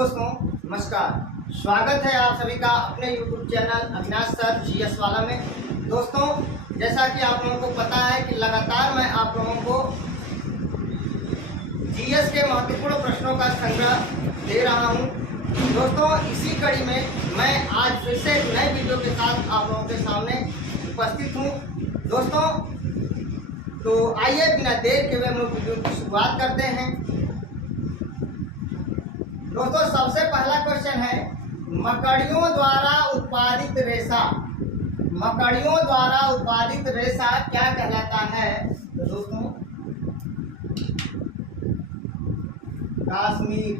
दोस्तों, नमस्कार। स्वागत है आप सभी का अपने YouTube channel Avinash sir GS वाला में। दोस्तों, जैसा कि आप लोगों को पता है कि लगातार मैं आप लोगों को जीएस के महत्वपूर्ण प्रश्नों का संग्रह दे रहा हूं। दोस्तों, इसी कड़ी में मैं आज फिर से एक नए वीडियो के साथ आप लोगों के सामने उपस्थित हूं। दोस्तों, तो आइए बिना देर के हुए हम लोग वीडियो की शुरुआत करते हैं। दोस्तों, सबसे पहला क्वेश्चन है, मकड़ियों द्वारा उत्पादित रेशा। मकड़ियों द्वारा उत्पादित रेशा क्या कहलाता है? तो दोस्तों, काश्मीर।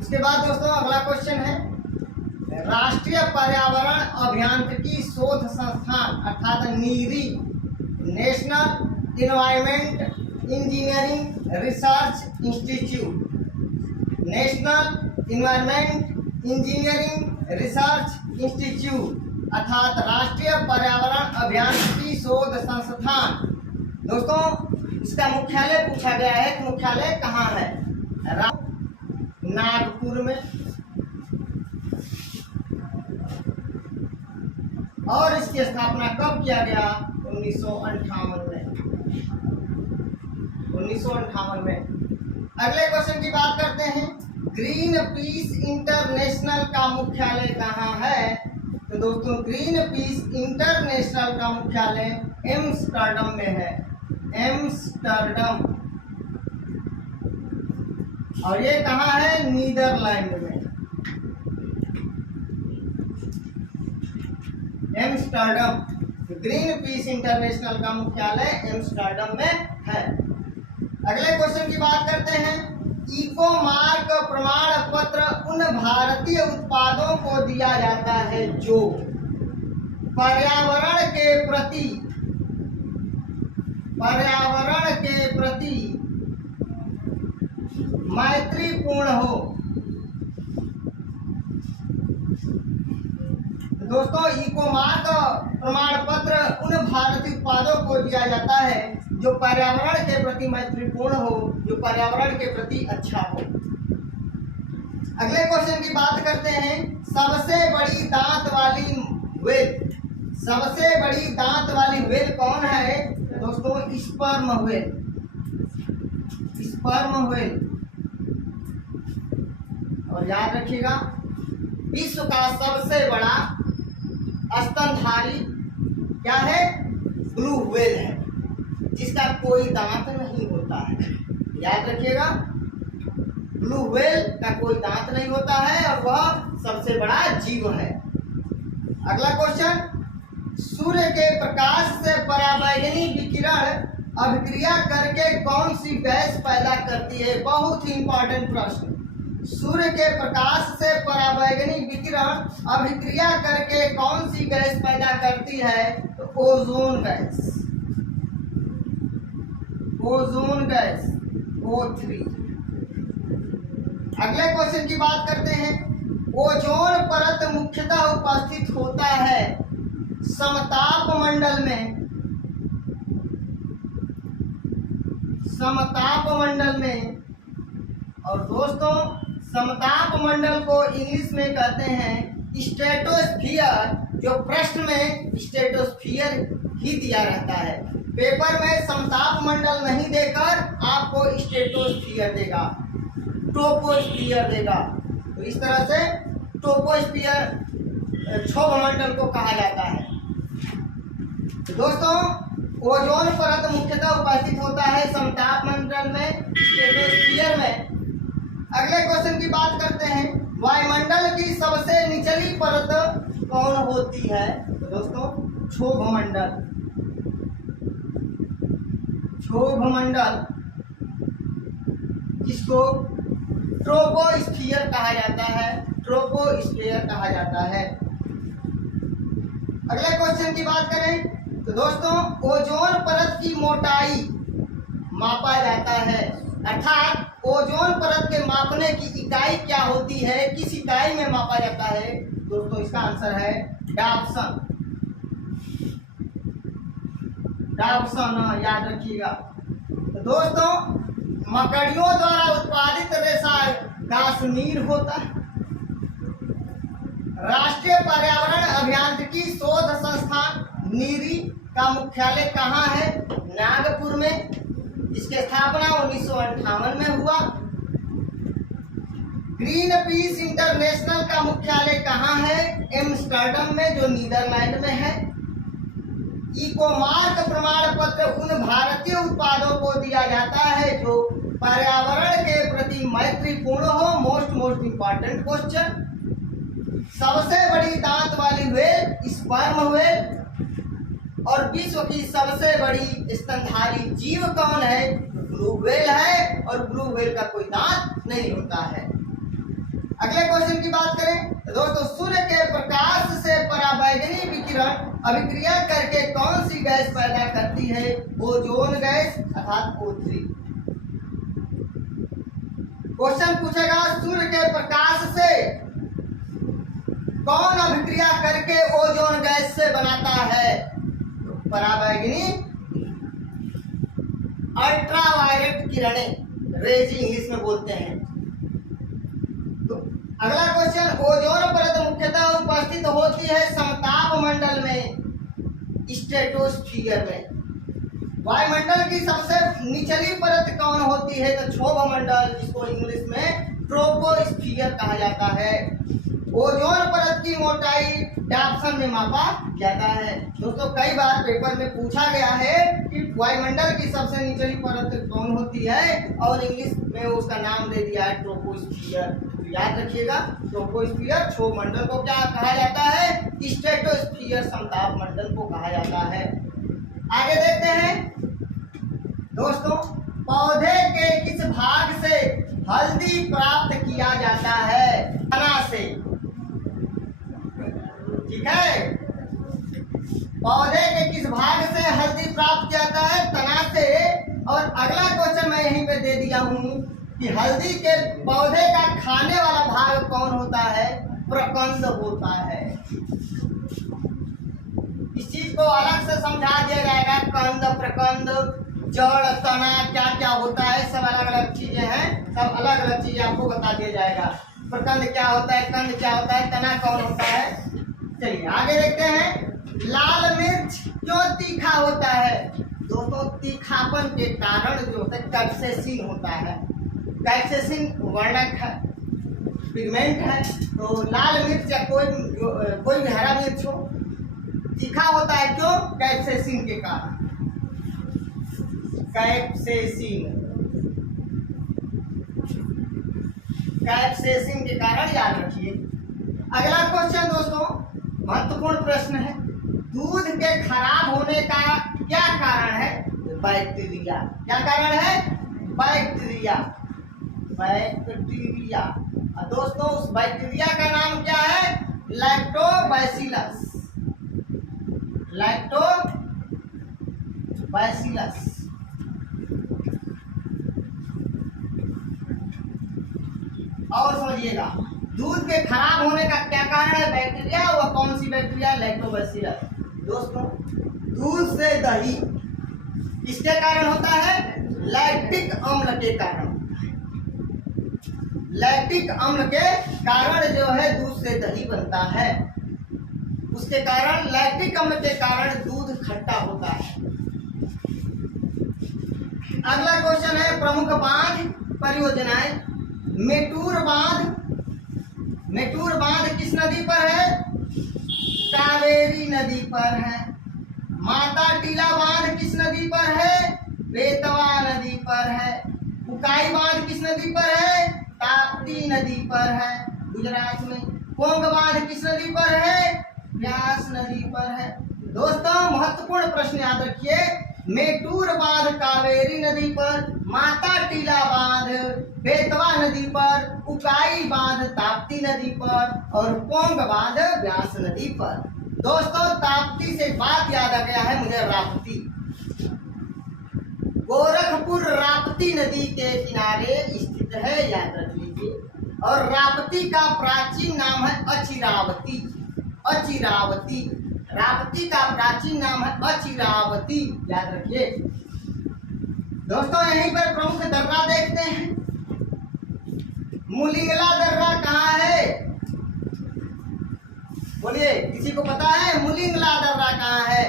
इसके बाद दोस्तों अगला क्वेश्चन है, राष्ट्रीय पर्यावरण अभियांत्रिकी शोध संस्थान अर्थात NEERI, national environment engineering research institute, national environment engineering research institute अर्थात राष्ट्रीय पर्यावरण अभियांत्रिकी शोध संस्थान। दोस्तों, इसका मुख्यालय पूछा गया है कि मुख्यालय कहाँ है? नागपुर में। और इसकी स्थापना कब किया गया? 1958 में। अगले क्वेश्चन की बात करते हैं, ग्रीन पीस इंटरनेशनल का मुख्यालय कहाँ है? तो दोस्तों, ग्रीन पीस इंटरनेशनल का मुख्यालय एम्स्टर्डम में है। एम्स्टर्डम। और ये कहाँ है? नीदरलैंड में। एम्स्टर्डम। ग्रीन पीस इंटरनेशनल का मुख्यालय एम्स्टर्डम में है। अगले क्वेश्चन की बात करते हैं, इको मार्क प्रमाण पत्र उन भारतीय उत्पादों को दिया जाता है जो पर्यावरण के प्रति मैत्रीपूर्ण हो। दोस्तों, इको मार्क प्रमाण पत्र उन भारतीय उत्पादों को दिया जाता है जो पर्यावरण के प्रति मैत्रीपूर्ण हो, जो पर्यावरण के प्रति अच्छा हो। अगले क्वेश्चन की बात करते हैं, सबसे बड़ी दांत वाली व्हेल। सबसे बड़ी दांत वाली व्हेल कौन है? दोस्तों, स्पर्म व्हेल। Sperm whale. और याद रखिएगा, विश्व का सबसे बड़ा स्तनधारी क्या है? ब्लू व्हेल है, जिसका कोई दांत नहीं होता है। याद रखिएगा, ब्लू व्हेल का कोई दांत नहीं होता है और वह सबसे बड़ा जीव है। अगला क्वेश्चन, सूर्य के प्रकाश से पराबैंगनी विकिरण अभिक्रिया करके कौन सी गैस पैदा करती है? बहुत ही इंपॉर्टेंट प्रश्न। सूर्य के प्रकाश से पराबैंगनी विकिरण अभिक्रिया करके कौन सी गैस पैदा करती है? तो ozone gas. Ozone gas O3। अगले क्वेश्चन की बात करते हैं, ओजोन परत मुख्यतः उपस्थित होता है समताप मंडल में। समताप मंडल में। और दोस्तों, समताप मंडल को इंग्लिश में कहते हैं स्ट्रेटोस्फियर, जो प्रश्न में स्ट्रेटोस्फियर ही दिया रहता है। पेपर में समताप मंडल नहीं देकर आपको स्ट्रेटोस्फियर देगा, ट्रोपोस्फियर देगा। तो इस तरह से ट्रोपोस्फियर क्षोभमंडल को कहा जाता है। दोस्तों, ओजोन परत मुख्यतः उपस्थित होता है समताप मंडल में, स्ट्रेटोस्फियर में। अगले क्वेश्चन की बात करते हैं, वायुमंडल की सबसे निचली परत कौन होती है? तो दोस्तों, क्षोभमंडल। क्षोभमंडल, जिसको ट्रोपोस्फियर कहा जाता है। ट्रोपोस्फियर कहा जाता है। अगले क्वेश्चन की बात करें तो दोस्तों, ओजोन परत की मोटाई मापा जाता है, अर्थात ओजोन परत के मापने की इकाई क्या होती है? किस इकाई में मापा जाता है? दोस्तों, इसका आंसर है डाप्सन। डाबसन, याद रखिएगा। तो दोस्तों, मकड़ियों द्वारा उत्पादित रेशा कश्मीर होता है। राष्ट्रीय पर्यावरण अभियांत्रिकी शोध संस्थान नीरी का मुख्यालय कहाँ है? नागपुर में। इसकी स्थापना 1958 में हुआ। ग्रीन पीस इंटरनेशनल का मुख्यालय कहाँ है? एम्स्टर्डम में, जो नीदरलैंड में है। इकोमार्क प्रमाण पत्र उन भारतीय उत्पादों को दिया जाता है जो पर्यावरण के प्रति मैत्रीपूर्ण हो। Most important question. सबसे बड़ी दांत वाली व्हेल स्पर्म व्हेल। और विश्व की सबसे बड़ी स्तनधारी जीव कौन है? ब्लू व्हेल है। और ब्लू व्हेल का कोई दांत नहीं होता है। अगले क्वेश्चन की बात करें तो दोस्तों, सूर्य के प्रकाश से पराबैंगनी विकिरण अभिक्रिया करके कौन सी गैस पैदा करती है? ओजोन गैस अर्थात O3। क्वेश्चन पूछेगा, सूर्य के प्रकाश से कौन अभिक्रिया करके ओजोन गैस से बनाता है? पराबैंगनी अल्ट्रावायलेट किरणें, रेज इंग्लिश में बोलते हैं। तो अगला क्वेश्चन, ओजोन परत मुख्यतः उपस्थित होती है समताप मंडल में, स्ट्रेटोस्फीयर में। वायुमंडल की सबसे निचली परत कौन होती है? तो क्षोभ मंडल, जिसको इंग्लिश में ट्रोपोस्फीयर कहा जाता है। ओजोन परत की मोटाई डाप्सन में मापा जाता है। दोस्तों, कई बार पेपर में पूछा गया है कि वायुमंडल की सबसे निचली परत कौन होती है, और इंग्लिश में उसका नाम दे दिया है ट्रोपोस्फीयर। तो याद रखिएगा, ट्रोपोस्फीयर क्षोभ मंडल को क्या कहा जाता है? स्ट्रेटोस्फीयर समताप मंडल को कहा जाता है। आगे देखते हैं दोस्तों, पौधे के किस भाग से हल्दी प्राप्त किया जाता है? तना से। ठीक है, पौधे के किस भाग से हल्दी प्राप्त किया जाता है? तना से। और अगला क्वेश्चन मैं यहीं पे दे दिया हूं कि हल्दी के पौधे का खाने वाला भाग कौन होता है? प्रकंद होता है। इस चीज को अलग से समझा दिया जाएगा। कंद, प्रकंद, जड़, तना क्या क्या होता है, सब अलग अलग चीजें हैं। सब अलग अलग चीजें आपको बता दिया जाएगा। प्रकंद क्या होता है, कंद क्या होता है, तना कौन होता है। चलिए आगे देखते हैं, लाल मिर्च क्यों तीखा होता है? दोस्तों, तीखापन के कारण जो होता है कैप्सेसिन होता है। कैप्सेसिन वर्णक है, पिगमेंट है। तो लाल मिर्च या कोई भी हरा मिर्च हो, तीखा होता है क्यों? कैप्सेसिन के कारण। कैप्सेसिन के कारण, याद रखिए। अगला क्वेश्चन दोस्तों, महत्वपूर्ण प्रश्न है। दूध के खराब होने का क्या कारण है? बैक्टीरिया। क्या कारण है? बैक्टीरिया। बैक्टीरिया। दोस्तों, उस बैक्टीरिया का नाम क्या है? लैक्टोबैसिलस। लैक्टोबैसिलस। और समझिएगा, दूध के खराब होने का क्या कारण है? बैक्टीरिया। वह कौन सी बैक्टीरिया? लैक्टोबैसिलस। दोस्तों, दूध से दही किसके कारण होता है? लैक्टिक अम्ल के कारण। लैक्टिक अम्ल के कारण जो है दूध से दही बनता है। उसके कारण, लैक्टिक अम्ल के कारण दूध खट्टा होता है। अगला क्वेश्चन है, प्रमुख बांध परियोजनाएं। मेटूर बांध। मेटूर बांध किस नदी पर है? कावेरी नदी पर है। माता टीला बांध किस नदी पर है? बेतवा नदी पर है। उकाई बांध किस नदी पर है? ताप्ती नदी पर है, गुजरात में। पोंग बांध किस नदी पर है? व्यास नदी पर है। दोस्तों, महत्वपूर्ण प्रश्न याद रखिए। मेटूर बांध कावेरी नदी पर, माता टीला बांध बेतवा नदी पर, उकाई बांध ताप्ती नदी पर, और पोंग बांध व्यास नदी पर। दोस्तों, ताप्ती से बात याद आ गया है मुझे, राप्ती। गोरखपुर राप्ती नदी के किनारे स्थित है, याद रख लीजिए। और राप्ती का प्राचीन नाम है अचिरावती। अचिरावती। रावती का प्राचीन नाम है अचिरावती, याद रखिए दोस्तों। यहीं पर प्रमुख दर्रा देखते हैं। मुलिंगला दर्रा कहाँ है? बोलिए, किसी को पता है मुलिंगला दर्रा कहाँ है?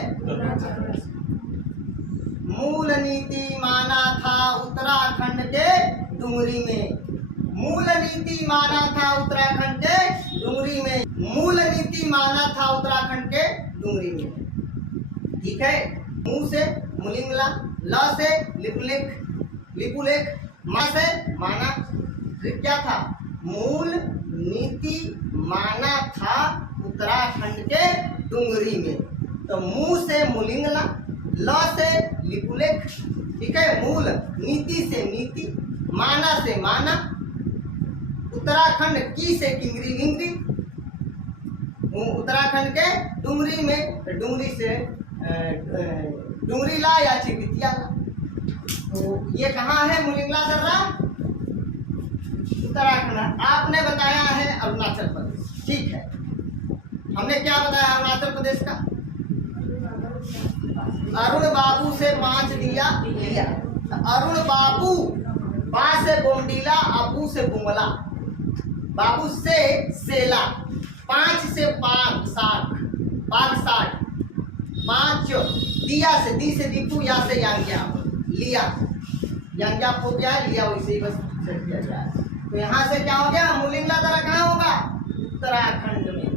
मूल नीति माना था उत्तराखंड के डुमरी में। मूल नीति माना था उत्तराखंड के डुमरी में। मूल नीति माना था उत्तराखंड के डुमरी में। ठीक है। मुंह से मुलिंगला, ल से लिपुलेख, लिपुलेख, मा से माना। फिर क्या था? मूल नीति माना था उत्तराखंड के डुंगरी में। तो मुंह से मुलिंगला, ल से लिपुलेख, ठीक है, मूल नीति से नीति, माना से माना, उत्तराखंड की से किंगरी विंगरी, उत्तराखंड के डुंगरी में, डुंगरी से डुंगरी ला या चिबितिया ला। तो ये कहाँ है मुलिंगला दर्रा? उत्तराखंड। आपने बताया है अरुणाचल प्रदेश, ठीक है। हमने क्या बताया अरुणाचल प्रदेश का? अरुण बाबू से 5 दिया लिया। अरुण बाबू, बा से बोमडीला, अबू से बुमला, बाबू से सेला, 5 से पाग साग, पाग साग, 5 दिया से, दी से दीपू, या से यांग्या लिया, यांग्या हो गया, लिया वैसे ही बस सेट किया गया है। तो यहाँ से क्या हो गया? मुलिंगला दर्रा कहाँ होगा? उत्तराखंड में।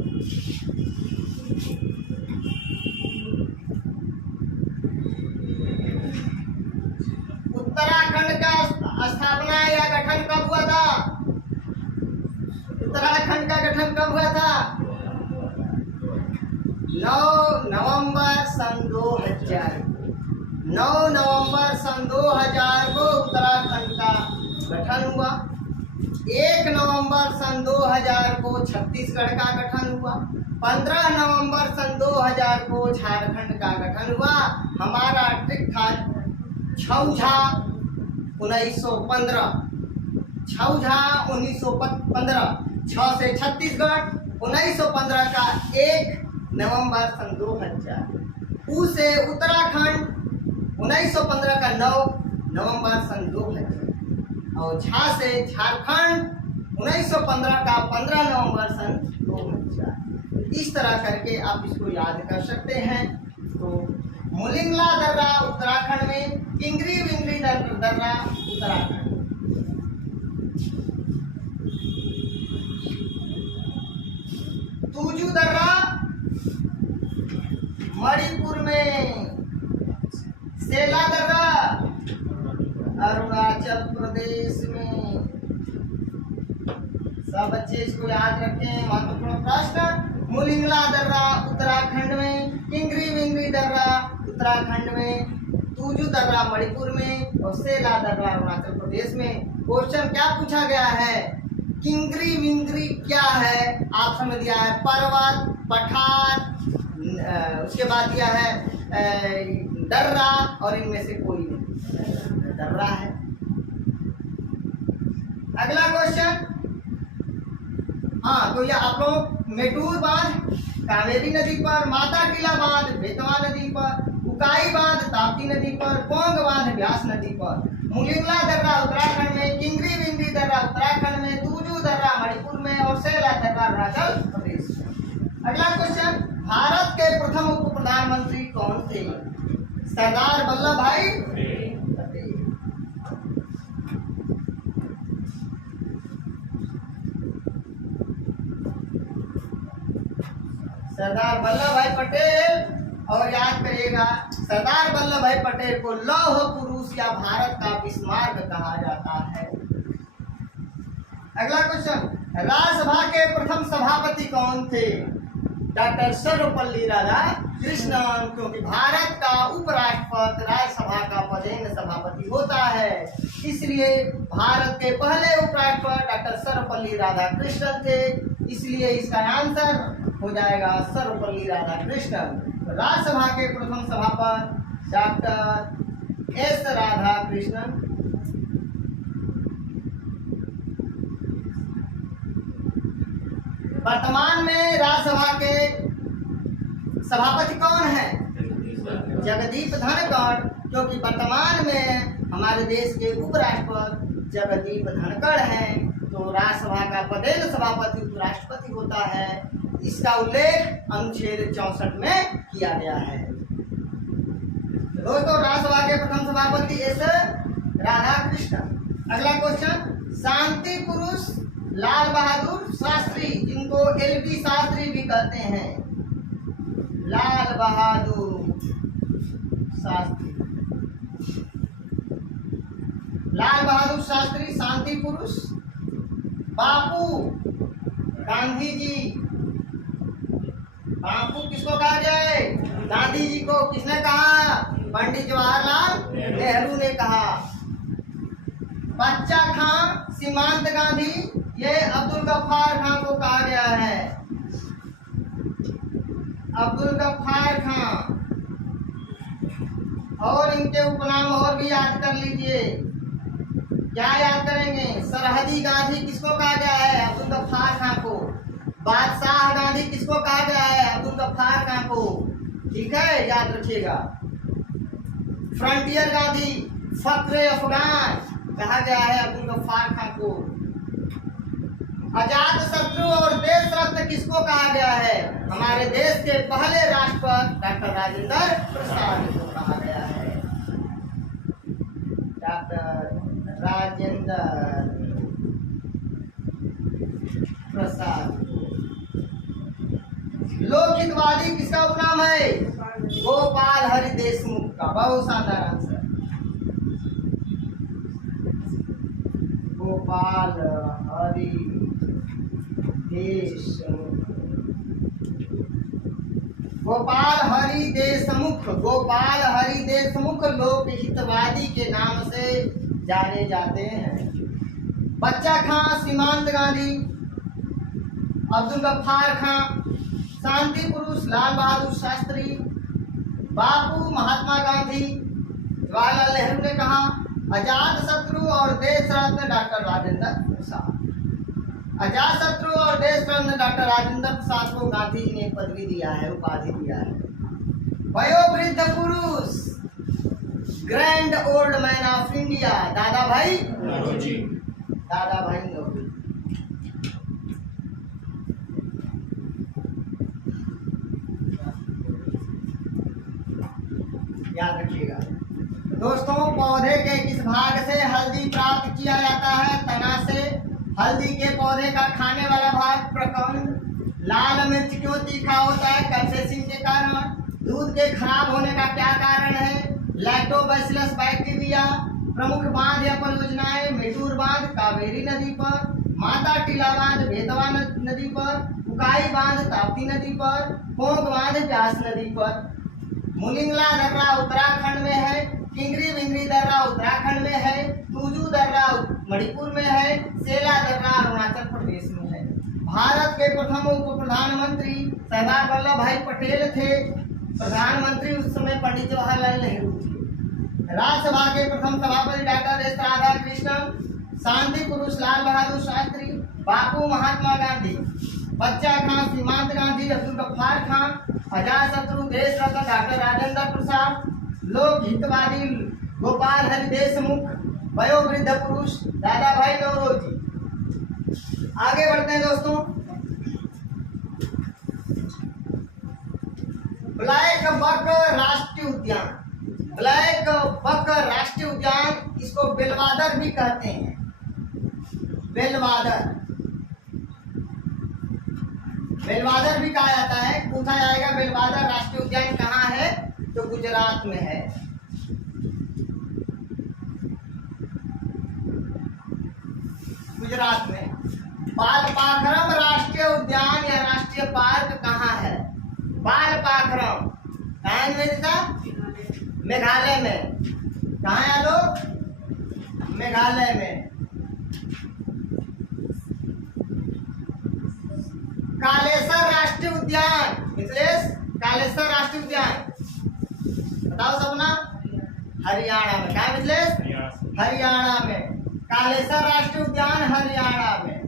उत्तराखंड का स्थापना या गठन कब हुआ था? उत्तराखंड का गठन कब हुआ था? 9 नवंबर सन 2000। 9 नवंबर सन 2000 को उत्तराखंड का गठन हुआ। 1 नवंबर सन 2000 को छत्तीसगढ़ का गठन हुआ। 15 नवंबर सन 2000 को झारखंड का गठन हुआ। हमारा ट्रिक था छौझा 1915, छौझा 1915, 6 से छत्तीसगढ़, 1915 का 1 नवंबर सन 2000, उ से उत्तराखंड 1915 का 9 नवंबर सन 2000, और झा से झारखंड 1915 का 15 नवंबर सन 2000। इस तरह करके आप इसको याद कर सकते हैं। तो मुलिंगला दर्रा उत्तराखंड में, किंगरी विंगरी दर्रा उत्तराखंड। तुजू दर्रा मणिपुर में। सेला दर्रा अरुणाचल प्रदेश में। सब बच्चे इसको याद रखें। महत्वपूर्ण प्रश्न। मुलिंगला दर्रा उत्तराखंड में, किंगरी विंगरी दर्रा उत्तराखंड में, तुजू दर्रा मणिपुर में, और सेला दर्रा अरुणाचल प्रदेश में। क्वेश्चन क्या पूछा गया है? किंगरी विंगरी क्या है? ऑप्शन में दिया है पर्वत, पठार, उसके बाद दिया है दर्रा, और इनमें से कोई नहीं दर्रा है। अगला क्वेश्चन। हाँ, तो ये आप लोग मेटूर बांध कावेरी नदी पर, माता टीला बांध बेतवा नदी पर, उकाई बांध ताप्ती नदी पर, पोंग बांध ब्यास नदी पर। मुलिंगला दर्रा उत्तराखंड में, किंगरी विंगरी दर्रा उत्तराखंड में, तुजू दर्रा मणिपुर में, और सेला दर्रा अरुणाचल प्रदेश में। अगला क्वेश्चन। भारत के प्रथम उप प्रधानमंत्री कौन थे? सरदार वल्लभ भाई पटेल। सरदार वल्लभ भाई पटेल। और याद करिएगा, सरदार वल्लभ भाई पटेल को लौह पुरुष या भारत का बिस्मार्क कहा जाता है। अगला क्वेश्चन। राज्यसभा के प्रथम सभापति कौन थे? डॉक्टर सर्वपल्ली राधाकृष्णन। क्योंकि भारत का उपराष्ट्रपति राज्यसभा का पदेन सभापति होता है, इसलिए भारत के पहले उपराष्ट्रपति डॉक्टर सर्वपल्ली राधाकृष्णन थे। इसलिए इसका आंसर हो जाएगा सर्वपल्ली राधाकृष्णन। राज्यसभा के प्रथम सभापति डॉक्टर एस राधाकृष्णन। वर्तमान में राज्यसभा के सभापति कौन है? जगदीप धनखड़, क्योंकि वर्तमान में हमारे देश के उपराष्ट्रपति जगदीप धनखड़ हैं। तो राज्यसभा का पदेन सभापति उपराष्ट्रपति होता है। इसका उल्लेख अनुच्छेद 64 में किया गया है। दोस्तों, राज्यसभा के प्रथम सभापति एस राधाकृष्णन। अगला क्वेश्चन, शांति पुरुष लाल बहादुर शास्त्री, जिनको LB शास्त्री भी कहते हैं, लाल बहादुर शास्त्री, लाल बहादुर शास्त्री शांति पुरुष। बापू गांधी जी, बापू किसको कहा गया है? गांधी जी को। किसने कहा? पंडित जवाहरलाल नेहरू ने कहा। बच्चा खां सीमांत गांधी, ये अब्दुल गफ्फार खां को कहा गया है। अब्दुल गफ्फार खां। और इनके उपनाम और भी याद कर लीजिए। क्या याद करेंगे? सरहदी गांधी किसको कहा गया है? अब्दुल गफ्फार खां को। बादशाह गांधी किसको कहा गया है? अब्दुल गफ्फार खां को। ठीक है, याद रखिएगा। फ्रंटियर गांधी, फख्रे अफगान कहा गया है अब्दुल गफ्फार खां को। अजात शत्रु और देश रत्न किसको कहा गया है? हमारे देश के पहले राष्ट्रपति डॉक्टर राजेंद्र प्रसाद को कहा गया है। डॉक्टर राजेंद्र प्रसाद। लोकहितवादी किसका उपनाम है? गोपाल हरि देशमुख का। बहुत शानदार आंसर, गोपाल हरि देशमुख। गोपाल हरि देशमुख, गोपाल हरि देशमुख लोकहितवादी के नाम से जाने जाते हैं। बच्चा खां सीमांत गांधी, अब्दुल गफ्फार खां, शांति पुरुष लाल बहादुर शास्त्री, बापू महात्मा गांधी, जवाहरलाल नेहरू ने कहा, अजात शत्रु और देश रत्न डॉक्टर राजेंद्र प्रसाद। अजात शत्रु और देश रत्न डॉक्टर राजेंद्र प्रसाद को गांधी जी ने पदवी दिया है, उपाधि दिया है। वयोवृद्ध पुरुष, grand old man of India, दादा भाई नौरोजी। दादा भाई नौरोजी। याद रखिएगा दोस्तों, पौधे के किस भाग से हल्दी प्राप्त किया जाता है? तना से। हल्दी के पौधे का खाने वाला भाग प्रकंद। लाल मिर्च क्यों तीखा होता है? कैप्सेसिन के कारण। दूध के खराब होने का क्या कारण है? Lactobacillus bacteria. प्रमुख बांध या परियोजनाएं, मेटूर बांध कावेरी नदी पर, माता टीला बांध बेतवा नदी पर, उकाई बांध ताप्ती नदी पर, पोंग बांध व्यास नदी पर। मुलिंगला दर्रा उत्तराखंड में है, किंगरी बिंगरी दर्रा उत्तराखंड में है, तूजू दर्रा मणिपुर में है, सेला दर्रा अरुणाचल प्रदेश में है। भारत के प्रथम उप प्रधानमंत्री सरदार वल्लभ भाई पटेल थे। प्रधानमंत्री उस समय पंडित जवाहरलाल नेहरू थे। राज्यसभा के प्रथम सभापति डॉक्टर एस राधाकृष्णन। शांति पुरुष लाल बहादुर शास्त्री, बापू महात्मा गांधी, बच्चा खां सीमांत गांधी, अब्दुल गफ्फार खां, अजात शत्रु देश रत्न डॉक्टर राजेंद्र प्रसाद, लोक हितवादी गोपाल हरि देशमुख, वयोवृद्ध पुरुष दादा भाई नौरोजी। आगे बढ़ते हैं दोस्तों। ब्लैक बक राष्ट्रीय उद्यान, ब्लैक बक राष्ट्रीय उद्यान, इसको बेलवादर भी कहते हैं। बेलवादर, बेलवादर भी कहा जाता है। पूछा जाएगा बेलवादर राष्ट्रीय उद्यान कहाँ है? तो गुजरात में है। गुजरात में। बालपाखरम राष्ट्रीय उद्यान या राष्ट्रीय पार्क कहाँ है? बालपाखरम कहाँ है बेटा? मेघालय में। कहाँ है लोग? मेघालय में। कालेसर राष्ट्रीय उद्यान, मिथिलेश, कालेसर राष्ट्रीय उद्यान बताओ सपना? हरियाणा में। क्या मिथिलेश? हरियाणा में। कालेसर राष्ट्रीय उद्यान हरियाणा में।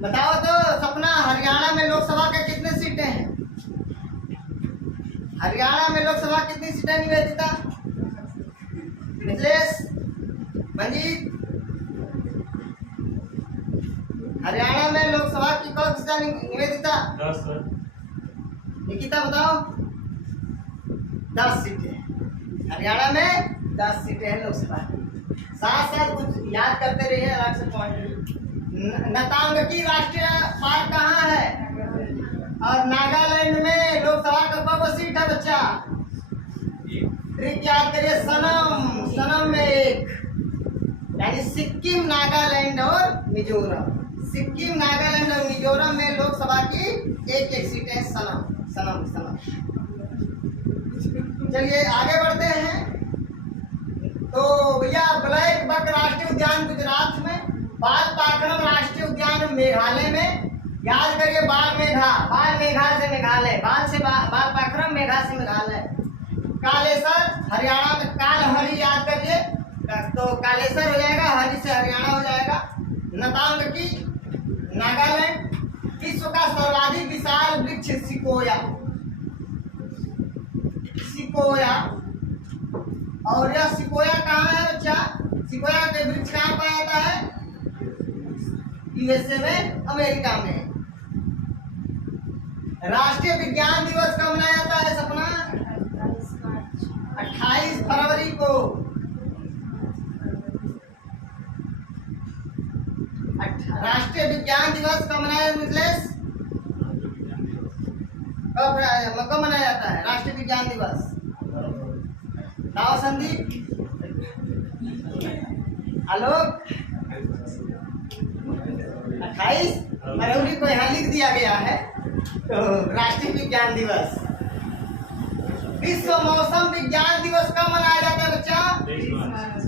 बताओ तो सपना, हरियाणा में लोकसभा के कितने सीटें हैं? हरियाणा में लोकसभा कितनी सीटें निवेदिता? मिथिलेश, मंजीत, हरियाणा में लोकसभा की कौन सी सीटें निवेदिता? 10 सर। निकिता बताओ। 10 सीटें हरियाणा में, 10 सीटें हैं लोकसभा की। साथ साथ कुछ याद करते रहिए अलग से पॉइंट। नतांग की राष्ट्रीय पार्क कहाँ है? और नागालैंड में लोकसभा का कौन सीट है बच्चा? ट्रिक याद करिए, सनम, सनम में एक, यानी सिक्किम, नागालैंड और मिजोरम। सिक्किम, नागालैंड और मिजोरम में लोकसभा की एक एक सीटें सनम सनम सनम। चलिए आगे बढ़ते हैं। तो भैया ब्लैक बक राष्ट्रीय उद्यान गुजरात में, बाल पाखरम राष्ट्रीय उद्यान मेघालय में। याद करिए, बाल मेघा, बाल मेघा से मेघालय, बाल से बाल पाखरम, मेघा से मेघालय। कालेसर हरियाणा में, काल हरी याद करिए, तो कालेसर हो जाएगा, हरी से हरियाणा हो जाएगा। नतांग की नागालैंड। विश्व का सर्वाधिक विशाल वृक्ष सिकोया, सिकोया। और यह सिकोया कहाँ है बच्चा? सिकोया के वृक्ष कहाँ पाया जाता है? यूएसए में, अमेरिका में। राष्ट्रीय विज्ञान दिवस कब मनाया जाता है सपना? 28 फरवरी को। राष्ट्रीय विज्ञान दिवस कब मनाया मिथिलेश? कब मनाया जाता है राष्ट्रीय विज्ञान दिवस? दावा संदीप, आलोक, 28 फरवरी को यहाँ लिख दिया गया है। तो राष्ट्रीय विज्ञान दिवस। विश्व मौसम विज्ञान दिवस कब मनाया जाता है बच्चा? 23 मार्च।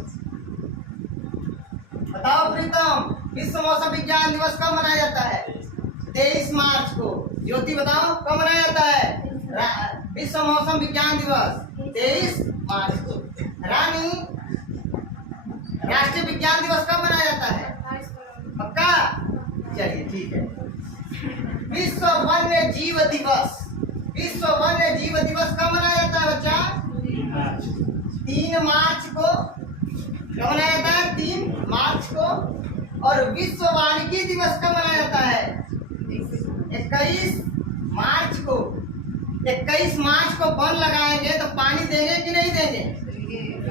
बताओ प्रीतम, विश्व मौसम विज्ञान दिवस कब मनाया जाता है? 23 मार्च को। ज्योति बताओ कब मनाया जाता है विश्व मौसम विज्ञान दिवस? 23 मार्च को। रानी, राष्ट्रीय विज्ञान दिवस कब मनाया जाता है? पक्का? चलिए ठीक है। विश्व वन्य जीव दिवस, विश्व वन्य जीव दिवस कब मनाया जाता है बच्चा? 3 मार्च को। कब मनाया जाता है? 3 मार्च को। और विश्व वानिकी दिवस कब मनाया जाता है? 21 मार्च को। 21 मार्च को वन लगाएंगे तो पानी देंगे कि नहीं देंगे?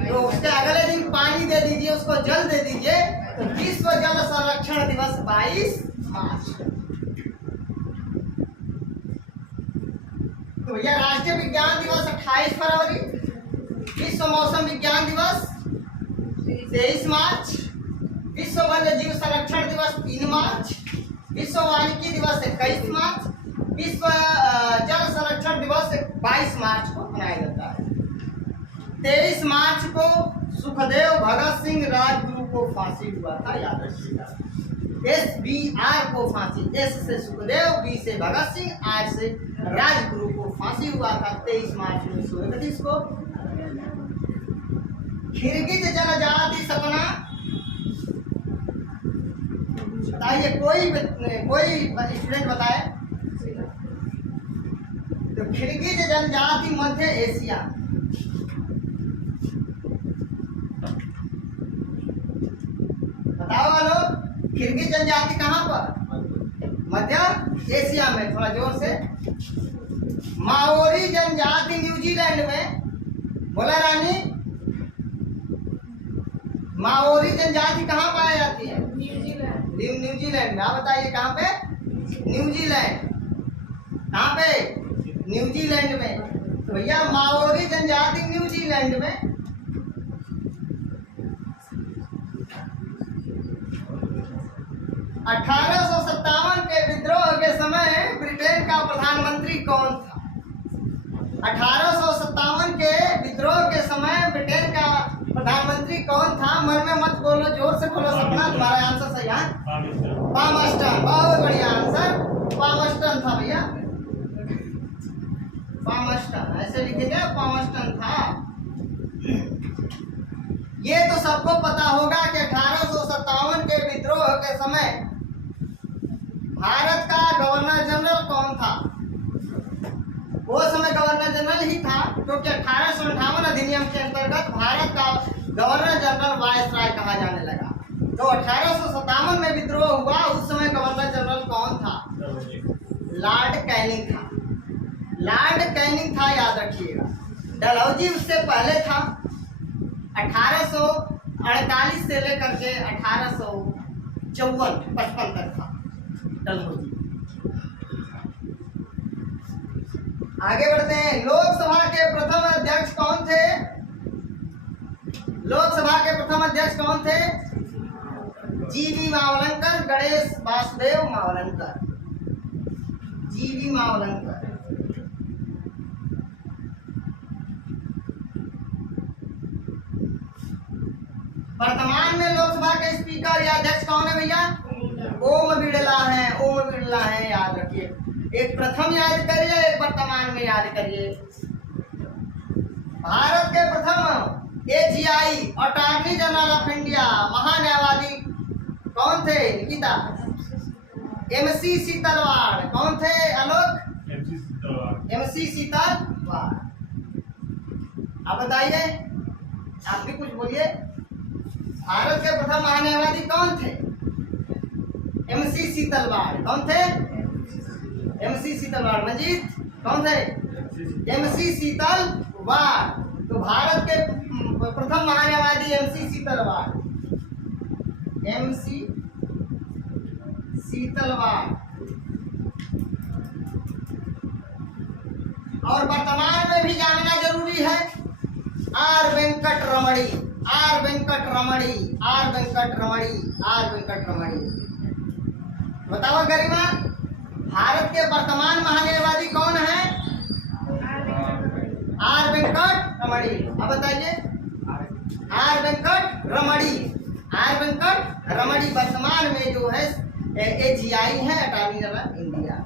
तो उसके अगले दिन पानी दे दीजिए, उसको जल दे दीजिए। तो विश्व जल संरक्षण दिवस 22 मार्च। तो यह राष्ट्रीय विज्ञान दिवस 28 फरवरी, विश्व मौसम विज्ञान दिवस 23 मार्च, विश्व वन्य जीव संरक्षण दिवस 3 मार्च, विश्व वानिकी दिवस 21 मार्च, विश्व जल संरक्षण दिवस 22 मार्च को मनाया जाता है। 23 मार्च को सुखदेव भगत सिंह राजगुरु को फांसी हुआ था, याद रखिएगा। SBR को फांसी, S से सुखदेव, B से भगत सिंह, R से राजगुरु को फांसी हुआ था 23 मार्च 1931 को। किर्गिज जनजाति सपना बताइए, कोई स्टूडेंट बताए। तो किर्गिज जनजाति मध्य एशिया, बताओ वालों, किर्गिज जनजाति कहाँ पर? मध्य एशिया में। थोड़ा जोर से। माओरी जनजाति न्यूजीलैंड में। बोला रानी, माओरी जनजाति कहाँ पाई जाती है? न्यूजीलैंड में। आप बताइए कहाँ पे? न्यूजीलैंड। कहाँ पे? न्यूजीलैंड में। तो भैया माओरी जनजाति न्यूजीलैंड में। (1857) के विद्रोह के समय ब्रिटेन का प्रधानमंत्री कौन था? 1857 के विद्रोह के समय ब्रिटेन का प्रधानमंत्री कौन था? मन में मत बोलो, जोर से बोलो सपना, तुम्हारा आंसर सही है। पामस्टन। बहुत बढ़िया आंसर, पामस्टन था भैया, पामस्टन। ऐसे लिखेंगे, पामस्टन था। ये तो सबको पता होगा कि 1857 के विद्रोह के समय भारत का गवर्नर जनरल कौन था? वो समय गवर्नर जनरल ही था, क्योंकि 1858 अधिनियम के अंतर्गत भारत का गवर्नर जनरल वायसराय कहा जाने लगा। तो 1857 में विद्रोह हुआ, उस समय गवर्नर जनरल कौन था? लॉर्ड कैनिंग था। लॉर्ड कैनिंग था, याद रखिएगा। डलहौजी उससे पहले था। 1848 से लेकर के 1854-55 तक था डलहौजी। आगे बढ़ते हैं। लोकसभा के प्रथम अध्यक्ष कौन थे? लोकसभा के प्रथम अध्यक्ष कौन थे? जीवी मावलंकर, गणेश वासुदेव मावलंकर। जीवी मावलंकर। वर्तमान में लोकसभा के स्पीकर या अध्यक्ष कौन है भैया? ओम बिड़ला है। ओम बिड़ला है, याद रखिए। एक प्रथम याद करिए, एक वर्तमान में याद करिए। भारत के प्रथम AGI attorney general of India महान्यायवादी कौन थे? निकिता। MC सीतलवाड़। कौन थे आलोक? MC सीतलवाड़। आप बताइए, आप भी कुछ बोलिए। भारत के प्रथम महान्यायवादी कौन थे? MC सीतलवाड़। कौन थे? MC सीतलवाड़। मंजीत कौन थे? MC सीतलवाड़। तो भारत के प्रथम महान्यायवादी MC सीतलवाड़। MC सीतलवाड़। और वर्तमान में भी जानना जरूरी है। R वेंकट रमणी। R वेंकट रमणी। R वेंकट रमणी। R वेंकट रमणी। बताओ गरिमा, भारत के वर्तमान महान्यायवादी कौन है? R वेंकट रमणी। अब बताइए। R वेंकट रमणी। R वेंकट रमणी वर्तमान में जो है AGI है, attorney general India.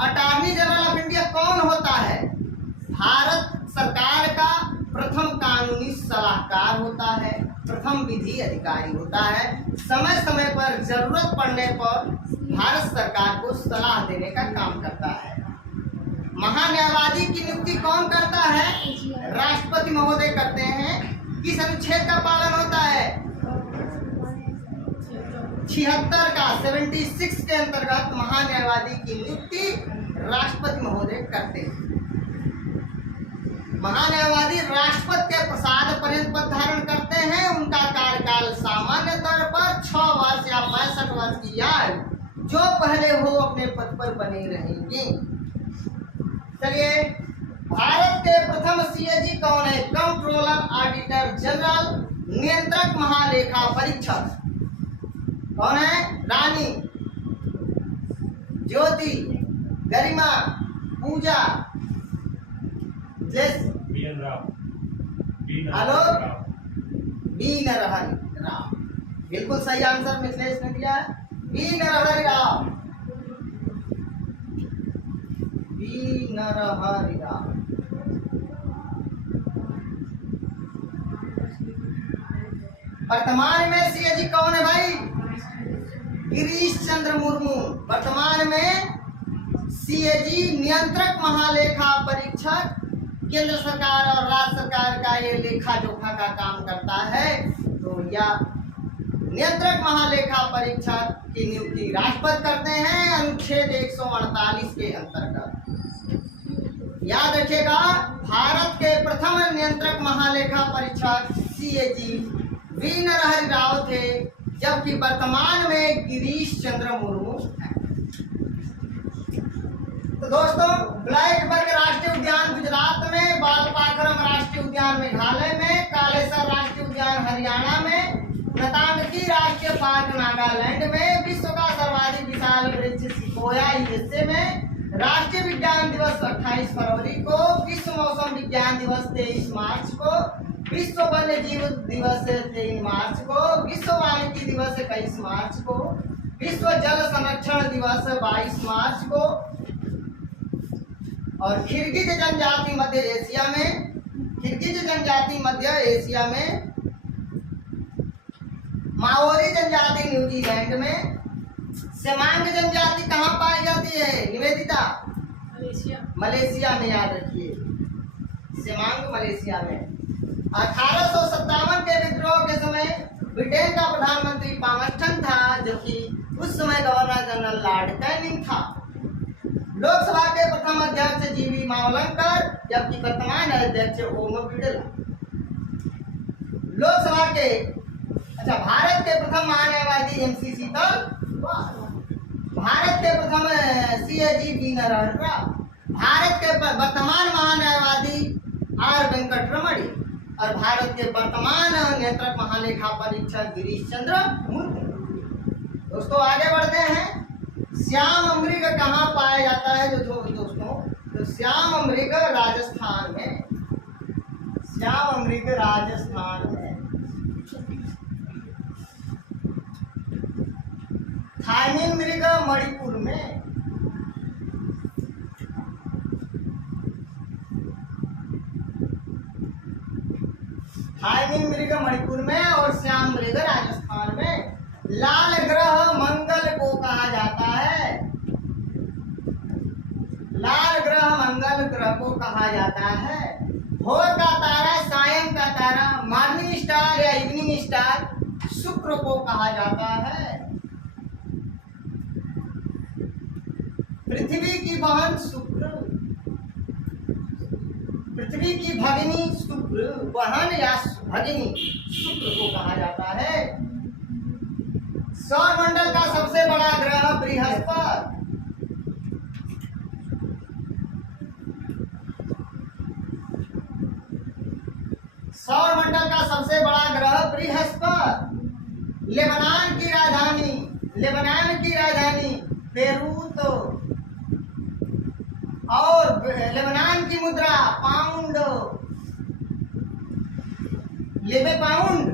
Attorney general of India कौन होता है? भारत सरकार का प्रथम कानूनी सलाहकार होता है, प्रथम विधि अधिकारी होता है। समय समय पर जरूरत पड़ने पर भारत सरकार को सलाह देने का काम करता है। महान्यायवादी की नियुक्ति कौन करता है? राष्ट्रपति महोदय करते हैं। किस अनुच्छेद का पालन होता है? 76 का 76 के अंतर्गत महान्यायवादी की नियुक्ति राष्ट्रपति महोदय करते हैं। महान्यायवादी राष्ट्रपति के प्रसाद पर्यंत पद धारण करते हैं। उनका कार्यकाल सामान्य तौर पर 6 वर्ष या 65 वर्ष की आयु जो पहले हो अपने पद पर बने रहेंगे। चलिए, भारत के प्रथम CAG कौन है? कंट्रोलर ऑडिटर जनरल, नियंत्रक महालेखा परीक्षक। कौन है? रानी, ज्योति, गरिमा, पूजा, हेलो, बी नरहरि राव। बिल्कुल सही आंसर मिथिलेश ने दिया। बी नरहरि राव। बी नरहरि राव। वर्तमान में CAG कौन है भाई? गिरीश चंद्र मुर्मू। वर्तमान में CAG नियंत्रक महालेखा परीक्षक केंद्र सरकार और राज्य सरकार का ये लेखा जोखा का काम करता है। तो यह नियंत्रक महालेखा परीक्षक की नियुक्ति राष्ट्रपति करते हैं अनुच्छेद 148 के अंतर्गत। याद रखिएगा, भारत के प्रथम नियंत्रक महालेखा परीक्षक CAG वी नरहरि राव थे, जबकि वर्तमान में गिरीश चंद्र मुर्मू है। तो दोस्तों, ब्लैकबर्ग राष्ट्रीय उद्यान गुजरात में, बालपाखरम राष्ट्रीय उद्यान मेघालय में, कालेसर राष्ट्रीय उद्यान हरियाणा में, नतांगकी राष्ट्रीय पार्क नागालैंड में, विश्व का सर्वाधिक विशाल वृक्ष सिकोया USA में, राष्ट्रीय विज्ञान दिवस 28 फरवरी को, विश्व मौसम विज्ञान दिवस 23 मार्च को, विश्व वन्य जीव दिवस 3 मार्च को, विश्व वानिकी दिवस 21 मार्च को, विश्व जल संरक्षण दिवस 22 मार्च को, और किर्गिज जनजाति मध्य एशिया में, किर्गिज जनजाति मध्य एशिया में, माओरी जनजाति न्यूजीलैंड में, सेमांग जनजाति कहाँ पाई जाती है निवेदिता? मलेशिया में, याद रखिए, सेमांग मलेशिया में। 1857 के विद्रोह के समय ब्रिटेन का प्रधानमंत्री पामस्टन था, जो कि उस समय गवर्नर जनरल लॉर्ड कैनिंग था। लोकसभा के प्रथम अध्यक्ष जीवी मावलंकर, जबकि वर्तमान अध्यक्ष ओम बिड़ला। लोकसभा के भारत के प्रथम महान्यायवादी एमसी सीतल, भारत के प्रथम सीएजी बी नारायण राव, भारत के वर्तमान महान्यायवादी आर वेंकटरमणी और भारत के वर्तमान नियंत्रक महालेखा परीक्षक गिरीश चंद्र मुर्मू। दोस्तों आगे बढ़ते हैं। श्याम मृग कहाँ पाया जाता है? जो दोस्तों, तो श्याम मृग राजस्थान में, श्याम मृग राजस्थान में। थाइमिन मृग मणिपुर में, थाइमिन मृग मणिपुर में और श्याम मृग राजस्थान में। लाल ग्रह मंगल को कहा जाता है, लाल ग्रह मंगल ग्रह को कहा जाता है। भोर का तारा, सायं का तारा, मॉर्निंग स्टार या इवनिंग स्टार शुक्र को कहा जाता है। पृथ्वी की बहन शुक्र, पृथ्वी की भगिनी शुक्र, बहन या भगिनी शुक्र को कहा जाता है। सौर मंडल का सबसे बड़ा ग्रह बृहस्पति, सौर मंडल का सबसे बड़ा ग्रह बृहस्पति। लेबनान की राजधानी, लेबनान की राजधानी बेरूत और लेबनान की मुद्रा पाउंड, लेबे पाउंड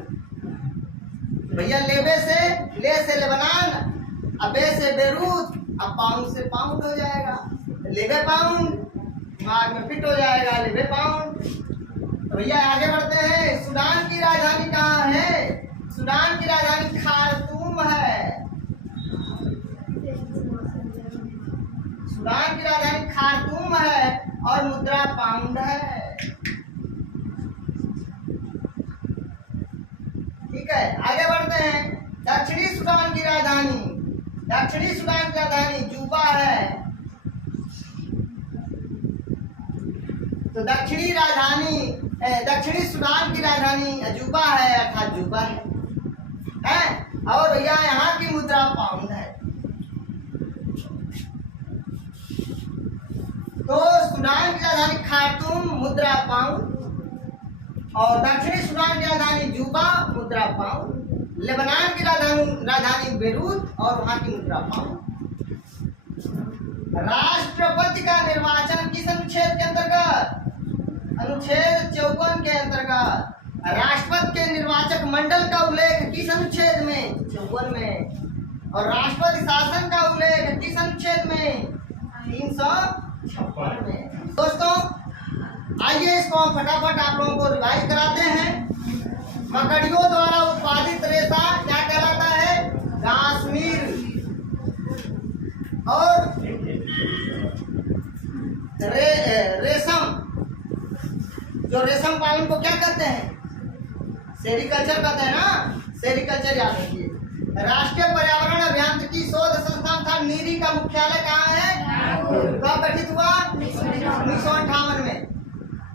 भैया, लेबे से ले से लेबनान, अबे से बेरूत, अब पाउंड से पाउंड हो जाएगा, लेबे पाउंड, दिमाग में फिट हो जाएगा, लेबे पाउंड। तो भैया आगे बढ़ते हैं। सूडान की राजधानी कहाँ है? सूडान की राजधानी खार्तूम है, सूडान की राजधानी खार्तूम है और मुद्रा पाउंड है। ठीक है, आगे बढ़ते हैं। दक्षिणी सूडान की राजधानी, दक्षिणी सूडान की राजधानी जूबा है। तो दक्षिणी राजधानी, दक्षिणी सूडान की राजधानी अजूबा है, अर्थात जूबा है, और भैया यहाँ की मुद्रा पाउंड है। तो सूडान की राजधानी खार्तूम, मुद्रा पाउंड, और दक्षिणी सूडान की राजधानी जूबा, मुद्रा पाउंड। लेबनान की राजधानी बेरूत और वहां की मुद्रा पाउंड। राष्ट्रपति का निर्वाचन किस अनुच्छेद के अंतर्गत? अनुच्छेद 54 के अंतर्गत। राष्ट्रपति के निर्वाचक मंडल का उल्लेख किस अनुच्छेद में? 54 में। और राष्ट्रपति शासन का उल्लेख किस अनुच्छेद में? 356 में। दोस्तों आइए इसको हम फटाफट आप लोगों को रिवाइज कराते हैं। मकड़ियों द्वारा उत्पादित रेशा क्या कहलाता है? कश्मीर। और रेशम, जो रेशम पालन को क्या कहते हैं? सेरिकल्चर कहते हैं ना, सेरिकल्चर याद रखिए। राष्ट्रीय पर्यावरण अभियांत्रिकी शोध संस्थान था नीरी का मुख्यालय कहाँ है? कब गठित हुआ? 1958 में।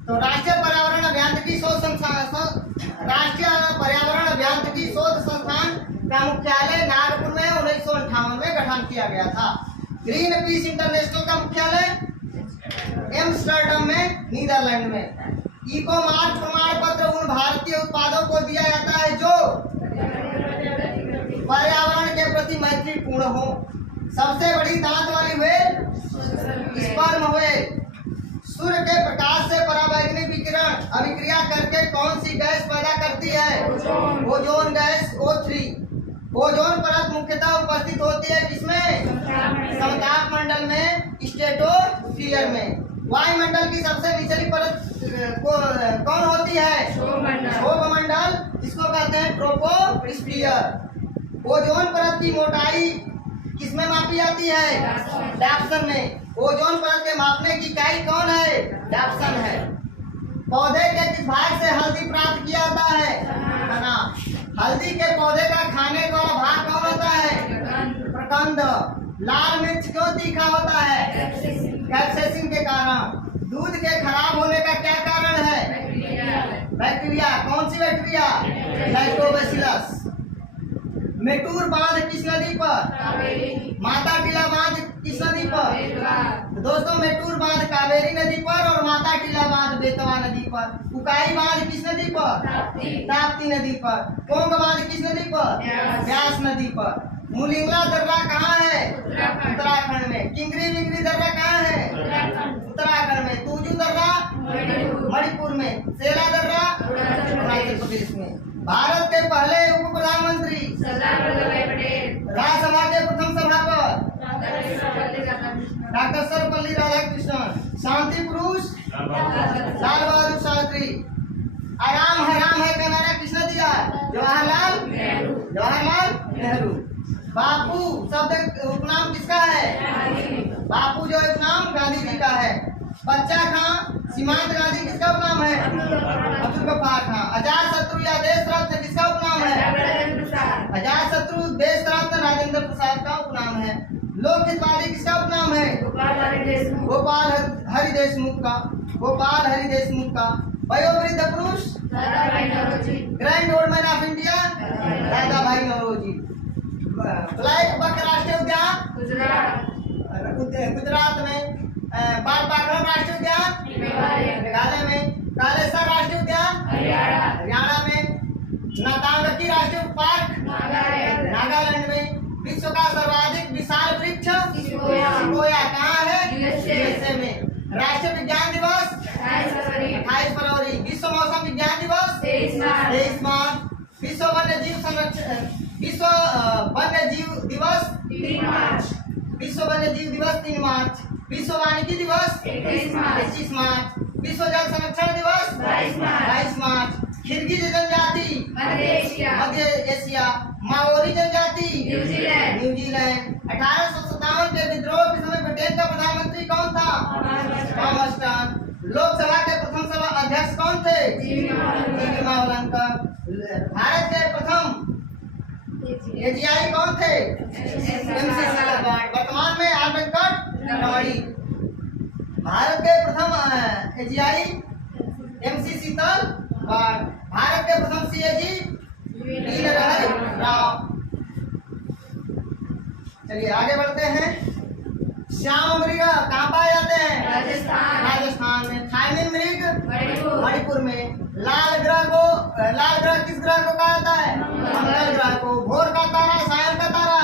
तो राष्ट्रीय पर्यावरण अभियांत्रिकी शोध संस्थान, राष्ट्रीय पर्यावरण अभियांत्रिकी शोध संस्थान का मुख्यालय नागपुर में 1958 में गठन किया गया था। ग्रीन पीस इंटरनेशनल का मुख्यालय एम्स्टर्डम में, नीदरलैंड में। इको मार्क प्रमाण पत्र उन भारतीय उत्पादों को दिया जाता है जो पर्यावरण के प्रति मैत्रीपूर्ण हो। सबसे बड़ी दांत वाली व्हेल स्पर्म व्हेल। सूर्य के प्रकाश से पराबैंगनी विकिरण अभिक्रिया करके कौन सी गैस पैदा करती है? Ozone gas, O3। ओजोन परत मुख्यतः उपस्थित होती है किसमें? समताप मंडल में, स्ट्रेटोस्फीयर में। वायुमंडल की सबसे निचली परत कौन होती है? क्षोभमंडल, इसको कहते हैं ट्रोपोस्फीयर। ओजोन परत की मोटाई किसमें मापी जाती है? डायप्सन में। ओजोन परत के मापने की इकाई कौन है? डायप्सन है। पौधे के किस भाग से हल्दी प्राप्त किया जाता है? तना। हल्दी के पौधे का खाने वाला भाग कौन होता है? प्रकंद। लाल मिर्च क्यों तीखा होता है? कैप्सेसिन के कारण। दूध के खराब होने का क्या कारण है? बैक्टीरिया। कौन सी बैक्टीरिया? लैक्टोबैसिलस। मेटूर बांध किस नदी पर? माता टीला बांध किस नदी पर? तो दोस्तों मेटूर बांध कावेरी नदी पर और माता टीला बांध बेतवा नदी पर। उकाई बांध किस नदी पर? ताप्ती नदी पर। पोंग बांध किस नदी पर? व्यास नदी पर। मुलिंगला दर्रा कहाँ है? उत्तराखंड में। किंगरी विंगरी दर्रा कहाँ है? उत्तराखंड में। तूजू दर्रा मणिपुर में। सेला दर्रा अरुणाचल प्रदेश में। भारत के पहले उप प्रधानमंत्री? राज्यसभा के प्रथम सभापति? डॉक्टर सर्वपल्ली राधाकृष्णन। शांति पुरुष? लाल बहादुर शास्त्री। आराम हराम है का नारा किसने दिया? जवाहरलाल नेहरू। बापू शब्द उपनाम किसका है? बापू जो उपनाम गांधी जी का है। बच्चा खां सीमांत गांधी किसका उपनाम है? अब्दुल गफ्फार खां। अजात शत्रु या देश रत्न किसका उपनाम है? अजात शत्रु देश रत्न राजेंद्र प्रसाद का उपनाम है। लोक हितवादी किसका उपनाम है? गोपाल हरि देशमुख का। गोपाल हरि देशमुख का। वयोवृद्ध पुरुष? Grand old man of India? दादा भाई नौरोजी। ब्लैक बक राष्ट्रीय उद्यान? गुजरात में। बाल पाखरन राष्ट्रीय उद्यान? मेघालय में। कालेसर राष्ट्रीय उद्यान? हरियाणा में। नातांगकी राष्ट्रीय पार्क? नागालैंड में। विश्व का सर्वाधिक विशाल वृक्ष? सिकोया कहाँ है? यूएसए में। राष्ट्रीय विज्ञान दिवस? 28 फरवरी। विश्व मौसम विज्ञान दिवस? 23 मार्च। विश्व वन्य जीव संरक्षण विश्व वन्य जीव दिवस? 3 मार्च। विश्व वन्य जीव दिवस 3 मार्च। विश्व वानिकी दिवस? 21 मार्च। विश्व जल संरक्षण दिवस? 22 मार्च। खिरगिज जनजाति? मध्य एशिया। माओरी जनजाति? न्यूजीलैंड। 1857 के विद्रोह के समय ब्रिटेन का प्रधानमंत्री कौन था? Thomas ton. लोकसभा के प्रथम सभा अध्यक्ष कौन थे? जी मावलंकर। भारत के प्रथम एजीआई कौन थे? एमसीसी वर्तमान में आर वेंकट रमणी। भारत के प्रथम एजीआई एमसीसी तल। भारत के प्रथम सीएजी वीरहरि राव। चलिए आगे बढ़ते हैं। श्याम मृग कहाँ पाए जाते हैं? राजस्थान में। थाईमिन मृग? मणिपुर में। लाल ग्रह किस ग्रह को कहा जाता है? मंगल ग्रह को। भोर का तारा सायं का तारा?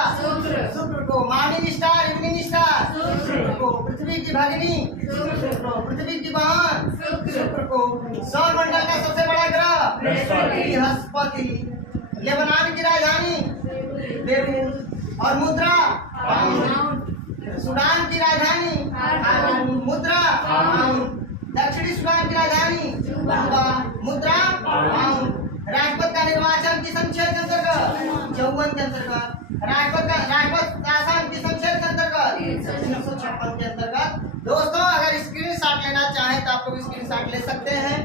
शुक्र को। Morning star evening star? शुक्र को। पृथ्वी की भगिनी? शुक्र को। पृथ्वी की बहन? शुक्र को। सौर मंडल का सबसे बड़ा ग्रह? बृहस्पति। लेबनान की राजधानी? बेरूत। और मुद्रा? सूडान की राजधानी? मुद्रा? दक्षिणी सूडान की राजधानी? मुद्रा? राष्ट्रपति का निर्वाचन किस अनुच्छेद के अंतर्गत? 54 के अंतर्गत। राष्ट्रपति शासन किस अनुच्छेद के अंतर्गत? 356 के अंतर्गत। दोस्तों अगर स्क्रीनशॉट लेना चाहें तो आपको भी स्क्रीनशॉट ले सकते हैं।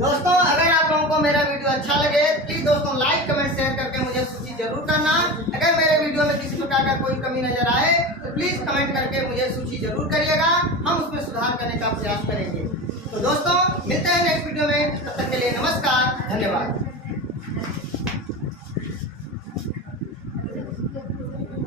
दोस्तों अगर आप लोगों को मेरा वीडियो अच्छा लगे प्लीज दोस्तों लाइक कमेंट शेयर करके मुझे सूची जरूर करना। अगर मेरे वीडियो में किसी प्रकार का कोई कमी नजर आए तो प्लीज कमेंट करके मुझे सूची जरूर करिएगा। हम उसमें सुधार करने का प्रयास करेंगे। तो दोस्तों मिलते हैं नेक्स्ट वीडियो में। तब तक के लिए नमस्कार, धन्यवाद।